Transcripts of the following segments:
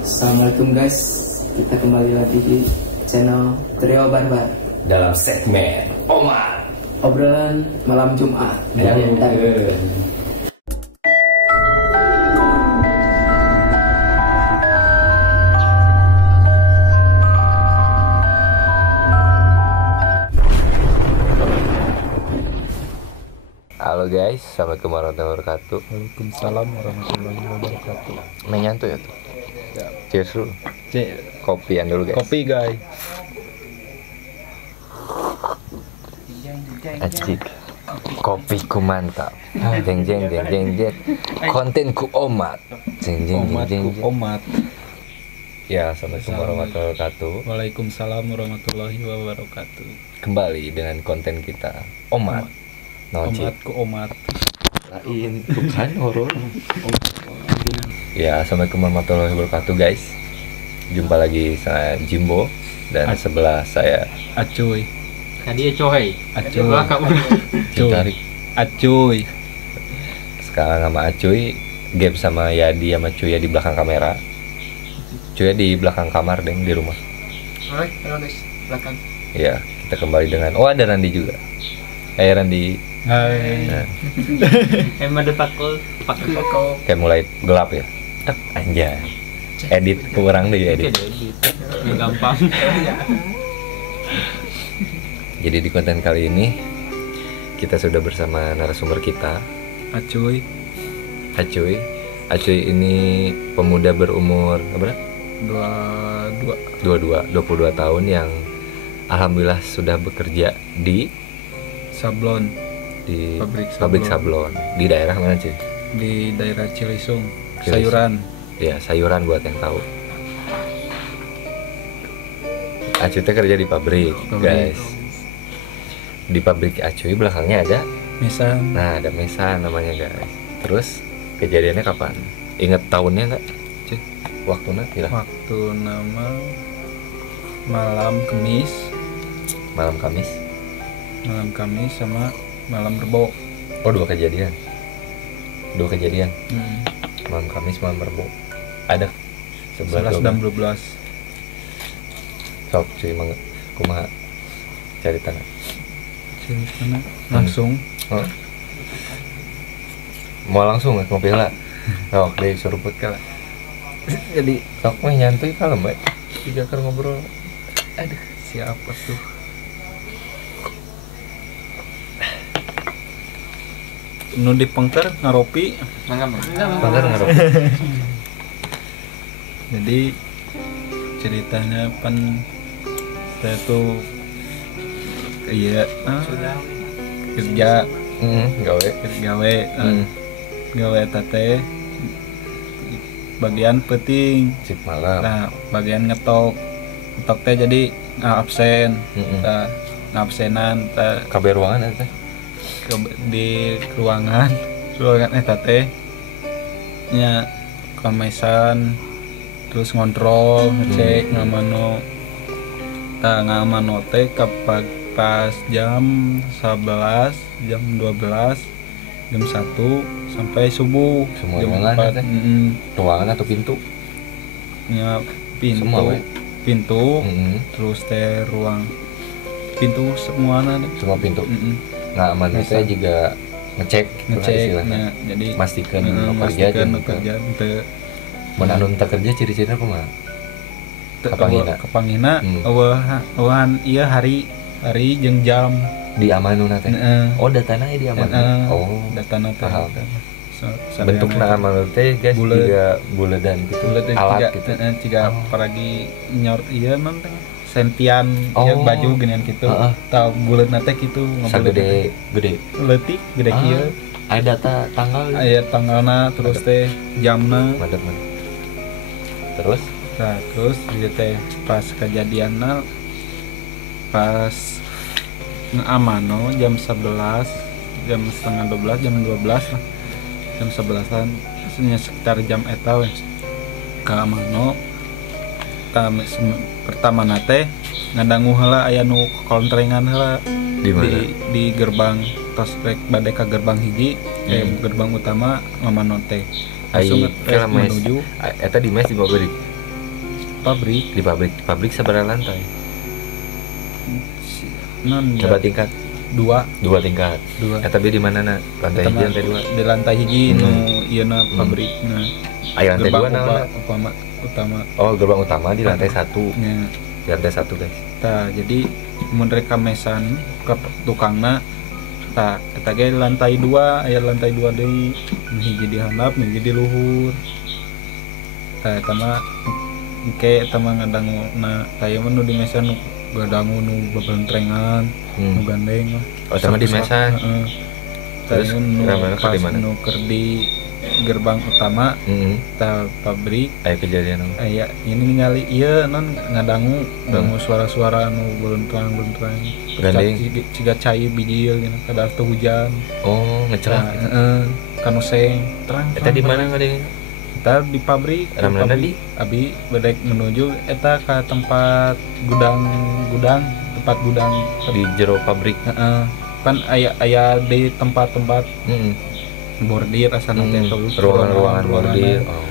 Assalamualaikum guys, kita kembali lagi di channel Trio Barbar dalam segmen Omar obrolan malam Jumat. Halo guys, assalamualaikum warahmatullahi wabarakatuh. Waalaikumsalam warahmatullahi wabarakatuh. Menyantu ya tuh. Ya. Cheers dulu. Kopian dulu guys. Kopi guys. Acik. Kopiku mantap. Jeng jeng jeng jeng jeng. Kontenku omat. Jeng jeng jeng jeng. Omatku omat. Ya, assalamualaikum warahmatullahi wabarakatuh. Waalaikumsalam warahmatullahi wabarakatuh. Kembali dengan konten kita omat. Omatku omat. Lain bukan horor. Ya, assalamualaikum warahmatullahi wabarakatuh guys. Jumpa lagi saya Jimbo dan sebelah saya Acuy. Tadi coy. Acuy. Cintari. Acuy. Sekarang sama Acuy, game sama Yadi sama Cuy di belakang kamera. Cuy di belakang kamar deng di rumah. Alright, halo guys, belakang. Ya, kita kembali dengan ada Randi juga. Randi. Hai. Nah, Emang ada pakul. kayak mulai gelap ya. Tek, anjay. Edit kurang deh edit. Ini gampang. Jadi di konten kali ini kita sudah bersama narasumber kita, Acuy. Acuy. Acuy ini pemuda berumur berapa? 22 tahun yang alhamdulillah sudah bekerja di Sablon. di Pabrik sablon. Di daerah mana cuy? Di daerah Cilisung. Cilisung. Sayuran. Ya, sayuran buat yang tahu. Acuy teh kerja di pabrik, guys. Di pabrik Acuy belakangnya ada Mesan. nah, ada mesa namanya guys. Terus kejadiannya kapan? Ingat tahunnya nggak? Cuy, waktunya kira? Waktu nama malam Kamis. Malam Kamis. Malam Kamis sama malam Rebo. Oh, dua kejadian. Malam Kamis, malam Rebo. Ada 11 dan 12. Sok cuy, kumaha cari tanah. Ceritanya langsung. Oh. Mau langsung nggak ngopi lah? Sok deh seruput kala. Jadi sok mah nyantuy kalem bae. Tiga kali ngobrol. Aduh, siapa tuh? Nu di pengker ngaropi. Panggar ngaruh. Jadi ceritanya pan saya tuh iya kerja Gawe. gawe tate bagian penting. Sip malam. Nah, bagian ngetok teh jadi absen. Nah, absenan Kabeh ruangan eta. di ruangan eta teh nya komesan terus ngontrol ngecek ngamano teh pas jam 11 jam 12 jam 1 sampai subuh Semua jam ruangan 4 teh? Ruangan atau pintu? nya Semua, we? pintu terus teh ruang pintu semuanya deh. Semua pintu. Nah, aman saya juga ngecek Ngeceknya jadi Mastikan mastikan kerja. kerja teu Mun anu teu kerja ciri-cirina kumaha? Kapanggihna? Eueuhan ieu hari jeung jam Di amanuna teh. Oh, datana di amanuna. Oh, datana teh. paham. Bentukna amanuna teh guys juga buledan gitu. Alat gitu. Ciga paragi nyor ieu non teh sentian ieu Oh. baju ginian kitu. Tah buleudna teh kitu Sagede gede. leutik gede kieu. Aya data tanggal. Aya tanggalna terus teh jamna. Mantap. Terus Nah, terus ieu teh pas kejadianna pas ngamano jam 11 jam setengah 12 jam 12 lah jam 11an sekitar jam eta we keamano pertama nate ngadangu heula aya nu kontrengan heula di mana? di gerbang tos rek bade ka gerbang hiji gerbang utama Mamano teh. Ai Langsung kala mes. menuju Eta di mes di pabrik. pabrik. Di pabrik sabaraha lantai? Non Berapa tingkat? 2 tingkat. Eta bi di manana? Lantai Pertama, 1 lantai 2. di lantai hiji nu ieu na pabrikna. Aya lantai 2 naon? utama Gerbang utama di lantai 1. nya. Di lantai 1 guys. Tah jadi mun rek kamesan ke tukangna tah eta ge lantai 2 aya lantai 2 deui nu hiji di handap nu hiji di luhur. Tah eta mah engke eta mah ngadangguna tah ieu mah nu di mesan nu gadangu nu bebelentengan nu gandeng mah. Oh sama di mesan. Heeh. Terus nu ramana pas di mana? nu keur di gerbang utama tah pabrik Aya kejadian apa? aya ini ningali ieu non ngadangu suara-suara nu belentrang Gandeng. ciga cai bijil gitu kada teu hujan. Oh, ngecelak. Heeh, kanu seng terang. Eta di mana ngadeng? Eta di pabrik. Ramana di abi bedek menuju eta ka tempat gudang tempat gudang di jero pabrik. heeh. Kan aya di tempat-tempat bordir asana teh Ruangan-ruangan bordir. Oh.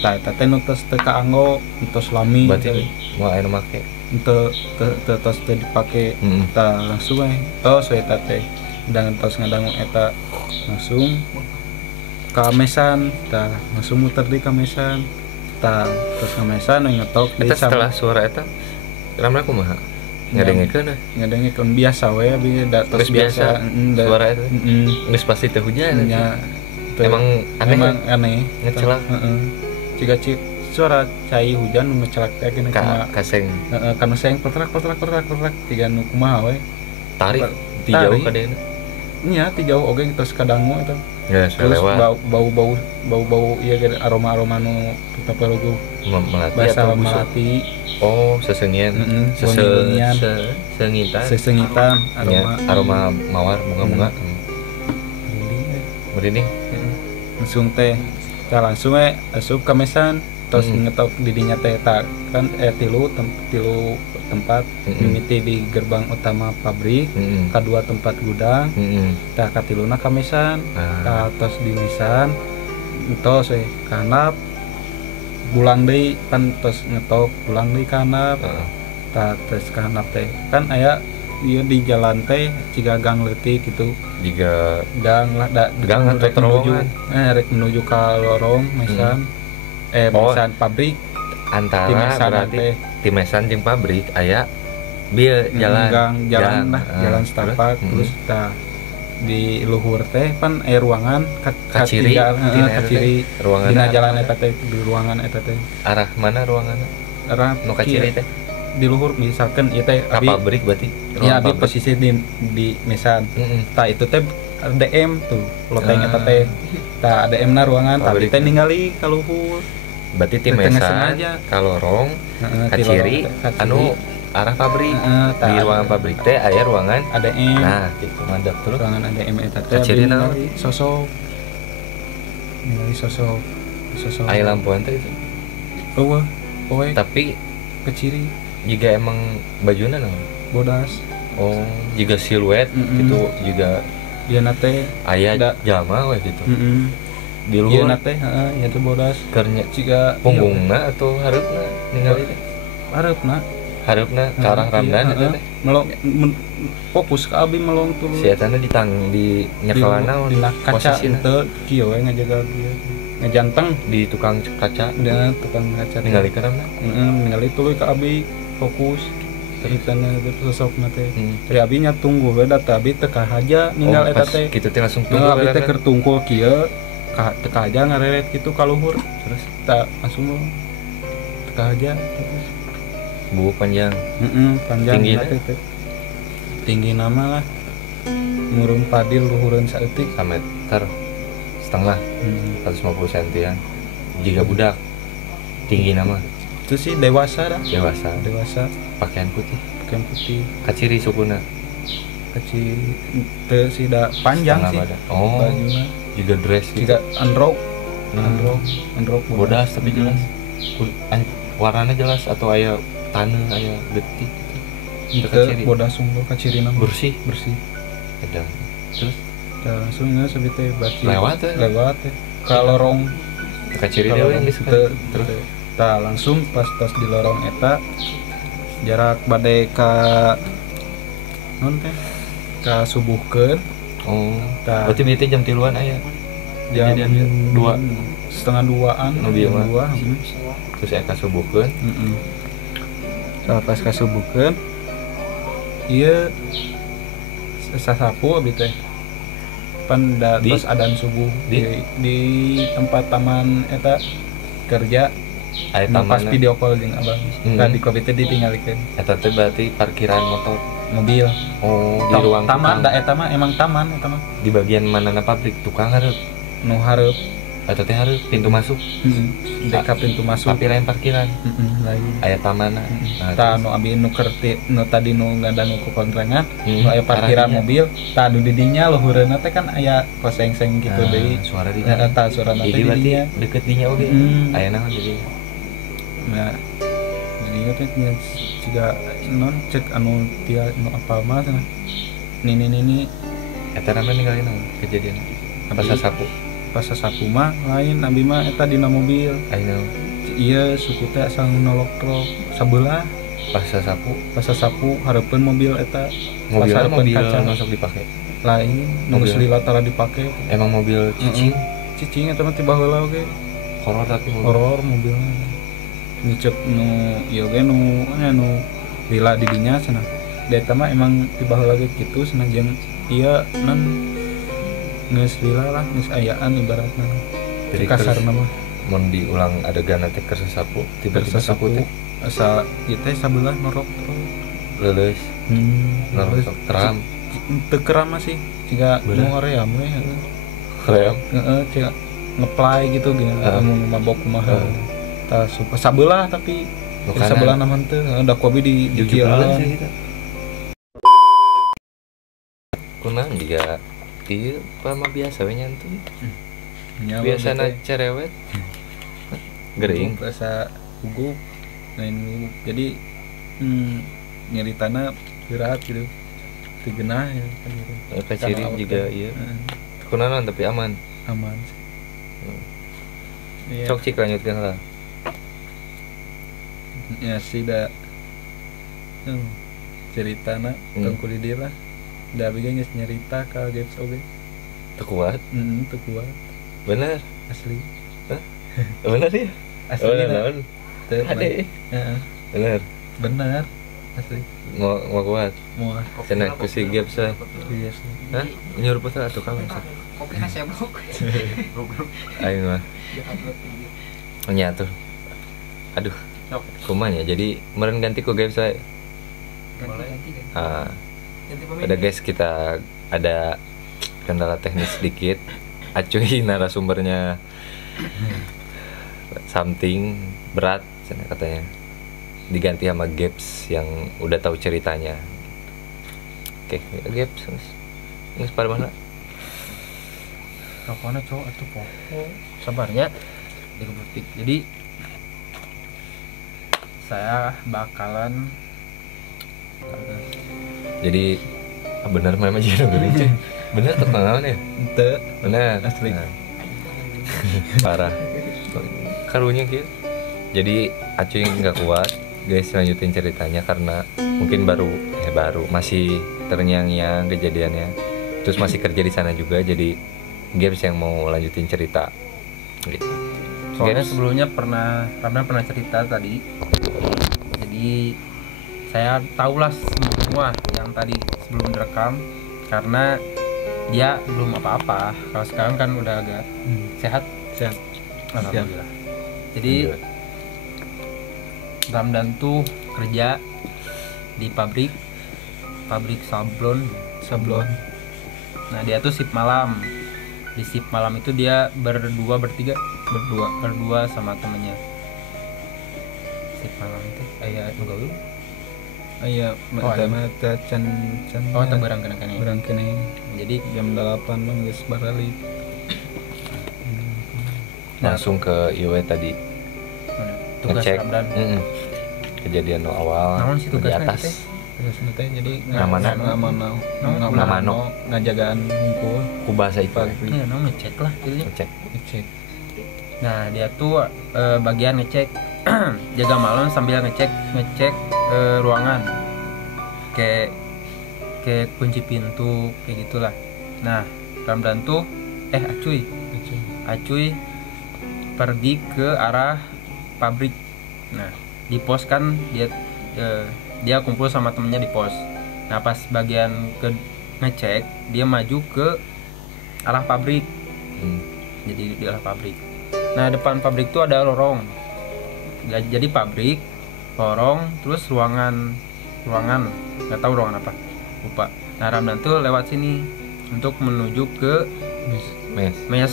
Tah eta teh nu tos teu kaanggo tos lami Berarti mau aya nu make. teu tos teu dipake. Tah langsung tos eta teh dan tos ngadangu eta langsung ka mesan tah langsung muter di ka mesan tah tos ka mesan ngetok di Eta setelah suara eta ramana kumaha? Ngadengkeun biasa we abi da tos Geus biasa suara eta. Geus pasti teu hujan. nya Emang aneh. Ngecelak. heeh ciga suara cai hujan nu ngecelak teh gini Kaseng. heeh kanu seng petrak ciga nu kumaha we Tarik di jauh Tarik. kadena. nya ti jauh oge tos kadangu eta. Ya, Terus lewat. bau ieu ge aroma nu tatapelugu Melati bahasa atau busuk? melati. Oh, sesengian. Wangi-wangian. Sengitan. Sesengitan Aroma mawar bunga-bunga. Merinding. langsung teh tah langsung asup ka mesan terus ngetok di dinya teh tah kan tilu tempat mimiti di gerbang utama pabrik kadua tempat gudang tah katiluna ka mesan tah tos di mesan tos kanap bulang deui kan tos ngetok bulang deui kanap tah tos kanap teh kan aya ieu di jalan teh ciga gang leutik gitu Jika gang lah gang atau terowongan rek menuju ka lorong mesan mesan pabrik antara di mesan berarti teh di mesan jeung pabrik aya bieu jalan jalan setapak terus tah di luhur teh pan aya ruangan kaciri kaciri ruangan dina jalan eta teh di ruangan eta teh arah mana ruanganna arah nu kaciri teh di luhur misalkan ieu teh ka abi pabrik berarti ya abi posisi di mesan tah itu teh DM tuh loteng eta teh tah DM na ruangan tapi teh ningali ka luhur berarti ti mesan ka lorong kaciri anu arah pabrik di ruangan pabrik teh aya ruangan ADM nah gitu mantap terus ruangan ADM eta teh kaciri naon sosok aya lampuan teh itu eueuh poe tapi kaciri jika emang bajuna naon bodas oh jika siluet gitu juga dia nate aya jalma we gitu di dia luhur nate heeh nya teh bodas kernya ciga punggungna atau hareupna ningali teh hareupna ke arah Ramdan eta teh melong fokus ka abi melong tuh si eta di nyekelan naon di kaca posisina teu kieu we ngajaga dia ngejanteng di tukang kaca dan tukang kaca ningali ke Ramdan ningali tuluy ka abi fokus ceritanya itu sosokna teh teh abi nya tunggu we da abi teu kahaja ninggal eta teh kitu teh langsung tunggu abi teh keur tungkul kieu teu kahaja ngareret kitu ka luhur terus tah langsung teu kahaja bu panjang panjang tinggi tinggi nama lah murung padil luhureun saeutik 1 meter setengah 150 cm jika budak tinggi nama itu sih dewasa pakaian putih kaciri sukuna kaciri teu sih da panjang sih oh bajuna juga dress gitu juga androk bodas tapi jelas warnanya jelas atau aya tanah aya getih gitu bodas sungguh kaciri nama bersih edan terus langsung nggak sebi teh baci Lewat teh. lewat teh ke lorong Ka ciri dewe yang geus teu terus tah langsung pas tos di lorong eta jarak bade ka non teh ka subuhkeun oh Tah. berarti berarti jam 3-an aya jam Kejadiannya 1:30-an Nu bieu mah. 2. terus aya kasubuhkeun Pas kasubuhkeun ieu sasapu abi teh pan da Di? tos adan subuh Di? di tempat taman eta kerja aya nu pas taman video call jeung abang tadi kopi teh ditinggalikeun eta teh berarti parkiran motor mobil oh di ruang taman tukang da eta mah emang taman eta mah di bagian manana pabrik tukang hareup nu hareup eta teh hareup pintu masuk deka pintu masuk tapi lain parkiran lain aya tamanna tah nu abi nu kerti nu tadi nu ngadangu ku kontrengan Hmm, nu aya parkiran arahnya. mobil tah nu di dinya luhureunna teh kan aya koseng-seng gitu deui suara di eta suarana teh jadi di berarti dinya deket dinya oge aya naon jadi nah jadi teh nya siga non cek anu tia nu apal mah cenah ini eta rame ninggalin naon kejadian apa Abi. sasapu pas sasapu mah lain abi mah eta dina mobil ayeuna iya suku teh asal nolok sabelah pas sasapu pas sasapu hareupeun mobil eta mobilnya Pas mobil kaca. masuk dipakai lain nu Mobil. geus lila tara dipake emang mobil cicing cicing eta mah tiba heula oge horor tapi mobil horor mobilnya ngicep nu ieu ge nu lila di dinya cenah da eta mah emang tiba heula ge kitu cenah jeung ieu non geus lila lah geus ayaan ibaratna jadi kasarna mah mun diulang adegan nanti keur sasapu tiba-tiba sapu teh asa ieu teh sabelah norok leuleus terus keram teu keram masih siga Bener. nu hoream we krem heeh siga ngeplay gitu gini anu mabok kumaha tah suka sabelah tapi di sabelah naman teu da kopi di jujur kieuan sih kita kunang juga ieu mah biasa we nyantuy biasana cerewet gering rasa gugup lain gugup jadi nyeritana berat gitu tegenah ya kan gitu. kaciri Karena juga awet. iya kunaon tapi aman Aman sih. Iya. sok cik lanjutkan lah Ya sih da ceritana tengku di dia lah da abi geus nyerita ka Gaps oge teu kuat teu kuat bener asli bener ya asli bener na. naon Teu, ade heeh. bener Bener asli mau kuat mau cenah ku si Gaps iya sih hah nyuruh putra atuh kamu Kopi nasi bro. ayo mah nyatu aduh kumanya jadi meren ganti ku Gaps saya Ganti. ah Ganti pemain. udah guys kita ada kendala teknis sedikit acuy narasumbernya something berat katanya diganti sama Gaps yang udah tahu ceritanya. Oke, Gaps nggak pada mana rokoknya cowok atau pokok sabarnya detik jadi saya bakalan jadi bener memang jadi gede bener tuh pengalaman ya ente bener Asli. Nah. Parah karunya gitu jadi acuy nggak kuat guys lanjutin ceritanya karena mungkin baru masih terngiang-ngiang kejadiannya terus masih kerja di sana juga jadi Gaps yang mau lanjutin cerita gitu. Soalnya Gaps. sebelumnya Ramdan pernah cerita tadi. Jadi saya tahulah semua yang tadi sebelum direkam karena dia belum apa-apa. Kalau sekarang kan udah agak sehat. sehat Alhamdulillah. Jadi Ramdan tuh kerja di pabrik sablon. Nah dia tuh shift malam. Di shift malam itu dia berdua sama temennya. Shift malam itu kayak juga lu. iya ada. mata can Oh tebarang kena kene. barang kene Jadi jam 8 mah geus baralik Langsung ke IW tadi tugas ngecek Ramdan. kejadian awal Naon sih di tugasnya atas teh? Terus teh jadi Ngamana. ngamano ngajagaan hungkul ku bahasa itu pabrik Ya, no, ngecek lah jadinya. cek ngecek. Nah dia tuh bagian ngecek jaga malam sambil ngecek ruangan kayak kunci pintu kayak gitulah. Nah Ramdan tuh Acuy pergi ke arah pabrik. Nah di pos kan dia kumpul sama temennya di pos. Nah pas bagian ke ngecek dia maju ke arah pabrik. Jadi di arah pabrik. Nah depan pabrik tuh ada lorong. Jadi pabrik, lorong, terus ruangan nggak tahu ruangan apa, lupa. Nah Ramdan tuh lewat sini untuk menuju ke mes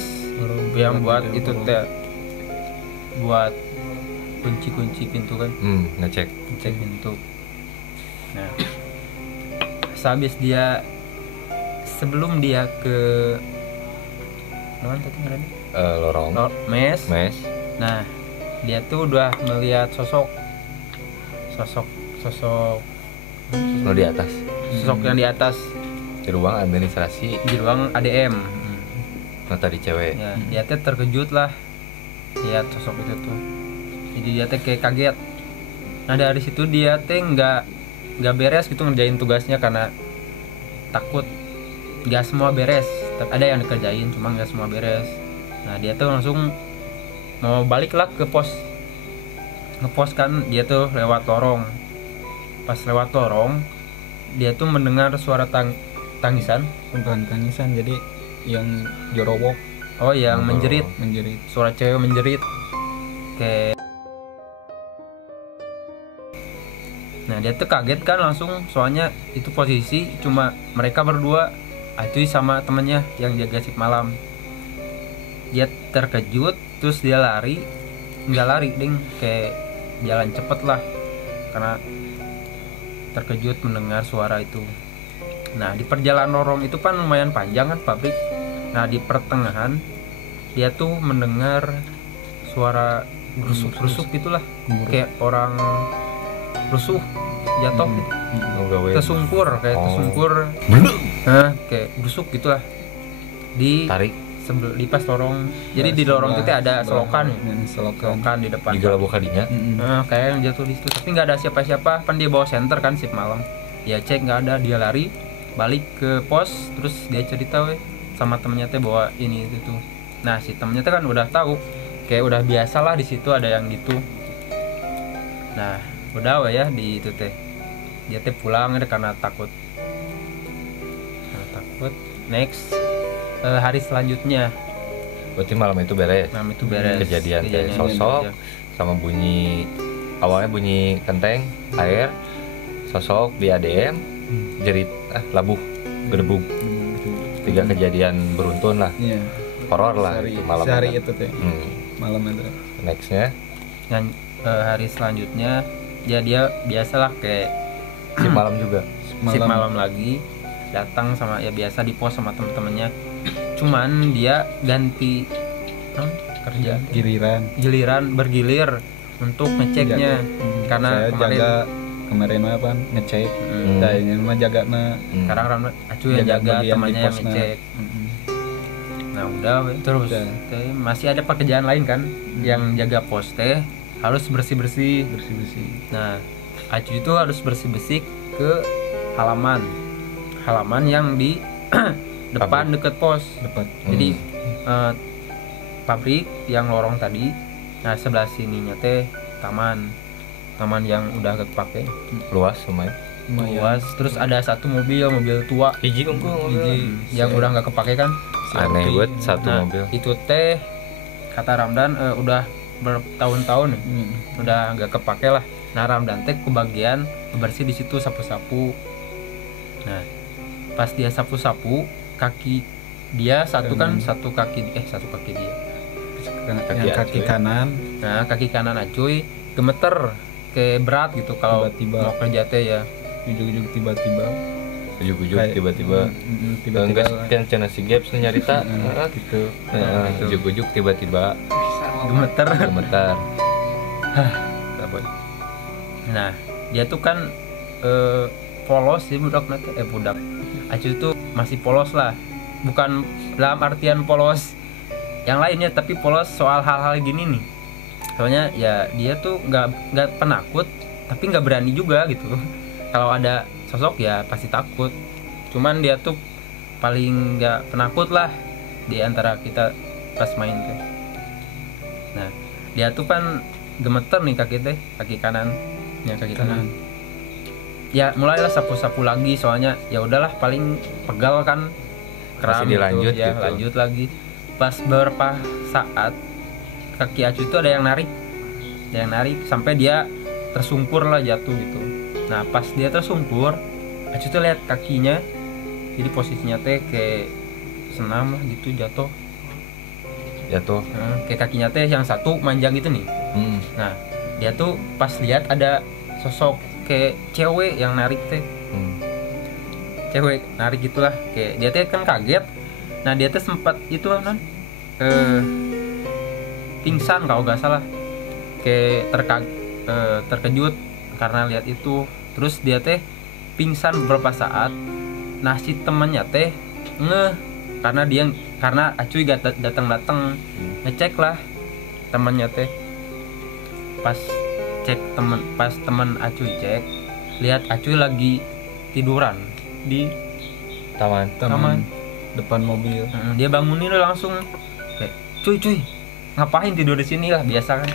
yang buat itu teh, buat kunci pintu kan, ngecek pintu. Nah habis dia sebelum dia ke mana tadi ngaranna? Lorong Mes. Nah dia tuh udah melihat sosok lo di atas yang di atas di ruang administrasi di ruang ADM. no tadi cewek Ya dia tuh terkejut lah lihat sosok itu tuh, jadi dia tuh kayak kaget. Nah dari situ dia tuh nggak beres gitu ngerjain tugasnya karena takut nggak semua beres. Ada yang dikerjain cuma nggak semua beres. Nah dia tuh langsung mau balik lah ke pos, ngepos kan. Dia tuh lewat lorong. Pas lewat lorong dia tuh mendengar suara tangisan. Bukan tangisan, jadi yang jorowok. Oh yang menjerit, suara cewek menjerit kayak. Nah dia tuh kaget kan langsung, soalnya itu posisi cuma mereka berdua, Acuy sama temennya yang jaga shift malam. Dia terkejut, terus dia nggak lari ding, kayak jalan cepet lah karena terkejut mendengar suara itu. Nah di perjalanan lorong itu kan lumayan panjang kan pabrik. Nah di pertengahan dia tuh mendengar suara rusuk gitulah, kayak orang rusuh jatuh gitu. Tersungkur kayak busuk gitulah di tarik di pas lorong. Jadi di lorong itu ada selokan di depan. juga buka dinya Kayak yang jatuh di situ, tapi nggak ada siapa-siapa. Kan dia bawa senter kan shift malam. Dia cek nggak ada, dia lari balik ke pos, terus dia cerita sama temennya teh bahwa ini itu. Nah si temennya teh kan udah tahu, kayak udah biasa lah di situ ada yang gitu. Nah udah ya di itu teh dia teh pulang karena takut. Next hari selanjutnya berarti malam itu beres kejadian teh sosok sama bunyi awalnya bunyi kenteng air, sosok di ADM, jerit labuh gedebug. 3 kejadian beruntun lah, horor lah itu malam sehari itu teh malam itu. Nextnya dan hari selanjutnya ya dia biasalah kayak si malam juga shift malam lagi datang sama ya biasa di pos sama temen-temennya. Cuman dia ganti kerja giliran bergilir untuk ngeceknya karena kemarin apa ngecek dayanya mah jagana sekarang Acuy yang jaga temannya yang ngecek. Nah udah terus teh masih ada pekerjaan lain kan yang jaga pos teh harus bersih. Nah Acuy itu harus bersih ke halaman yang di depan deket pos. Jadi pabrik yang lorong tadi. Nah sebelah sininya teh taman yang udah gak kepake, luas lumayan. Terus ada satu mobil tua hiji yang udah nggak kepake kan, aneh buat satu mobil itu teh kata Ramdan udah bertahun-tahun udah nggak kepake lah. Nah Ramdan teh kebagian bersih di situ, sapu-sapu. Nah pas dia sapu-sapu, kaki dia satu kaki dia kaki kanan. Nah kaki kanan Acuy gemeter kayak berat gitu kalau mau kerja teh ya. Ujug-ujug tiba-tiba enggak kan channel si Gaps nyarita gitu. Ujug-ujug tiba-tiba gemeter. Hah, Nah dia tuh kan polos sih budak Acuy tuh masih polos lah, bukan dalam artian polos yang lainnya, tapi polos soal hal-hal gini nih. Soalnya ya dia tuh nggak penakut tapi nggak berani juga gitu. Kalau ada sosok ya pasti takut, cuman dia tuh paling nggak penakut lah di antara kita pas main teh. Nah dia tuh kan gemeter nih kaki kanan ya mulailah sapu-sapu lagi, soalnya ya udahlah paling pegal kan, kram Masih dilanjut ya gitu. lanjut lagi. Pas beberapa saat kaki Acuy itu ada yang narik sampai dia tersungkur lah, jatuh gitu. Nah pas dia tersungkur, Acuy tuh lihat kakinya, jadi posisinya teh kayak senam lah gitu, jatuh. Nah, kayak kakinya teh yang satu manjang gitu nih. Nah dia tuh pas lihat ada sosok kayak cewek yang narik teh, cewek narik gitulah, kayak dia teh kan kaget. Nah dia teh sempat itu pingsan kalau nggak salah, kayak terkejut karena lihat itu. Terus dia teh pingsan beberapa saat. Nah si temannya teh karena Acuy gak datang ngecek lah temannya teh. Pas teman Acuy cek, lihat Acuy lagi tiduran di Taman. Depan mobil. Dia bangunin langsung kayak cuy ngapain tidur di sini lah, biasa kan.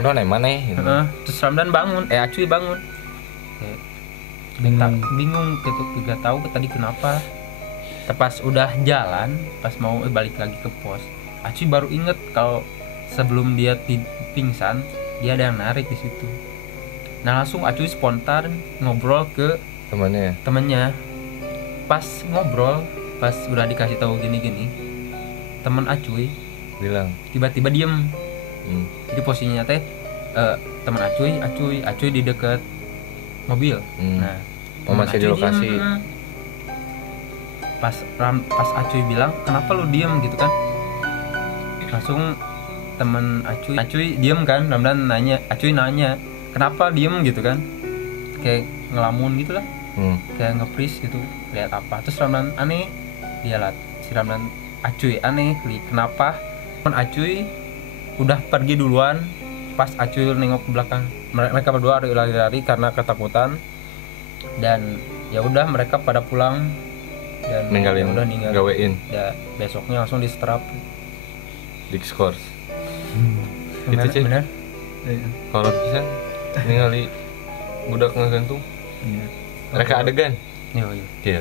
Lo mana gitu. Terus Ramdan bangun, Acuy bangun kayak bingung gitu, gak tahu tadi kenapa. Pas udah jalan, pas mau balik lagi ke pos, Acuy baru inget kalau sebelum dia pingsan dia ada yang narik di situ. Nah langsung Acuy spontan ngobrol ke temennya. Pas ngobrol, pas udah dikasih tahu gini-gini, teman Acuy bilang tiba-tiba diem. Jadi posisinya teh teman Acuy di dekat mobil. Nah masih di lokasi. Pas Acuy bilang kenapa lu diem gitu kan, langsung temen Acuy diem kan. Ramdan Acuy nanya kenapa diem gitu kan, kayak ngelamun gitu lah, kayak nge-freeze gitu, lihat apa. Terus Ramdan aneh, dia lihat si Ramdan Acuy aneh, kenapa Acuy udah pergi duluan. Pas Acuy nengok ke belakang, mereka berdua lari-lari karena ketakutan. Dan ya udah mereka pada pulang dan ninggalin gawein. Ya besoknya langsung di strap. Diskors. Bener, Itu bener. Kalau bisa ningali budak ngegantung. Iya. Mereka adegan. Iya.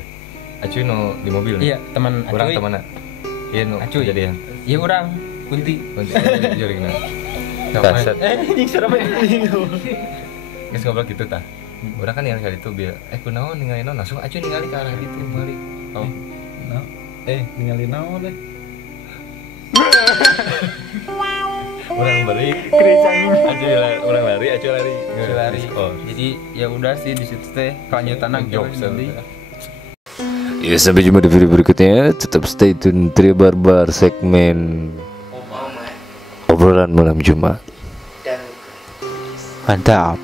Acuy no di mobil. Iya, teman Urang Acuy. temanna. Iya no Acuy. kejadian. Iya urang, Kunti. Jorigna. Kaset. Anjing serem anjing. Geus ngobrol gitu tah. Urang kan ningali kali itu biar kunaon ningali naon, langsung Acuy ningali ke arah gitu balik. Oh. Ningali naon deh. Orang balik. Orang lari, Acuy lari. Oh. Jadi ya udah sih di situ teh kelanjutan Jokes nanti. Ya sampai jumpa di video berikutnya. Tetap stay tune Trio Barbar segmen obrolan malam Jumat. Dan Mantap.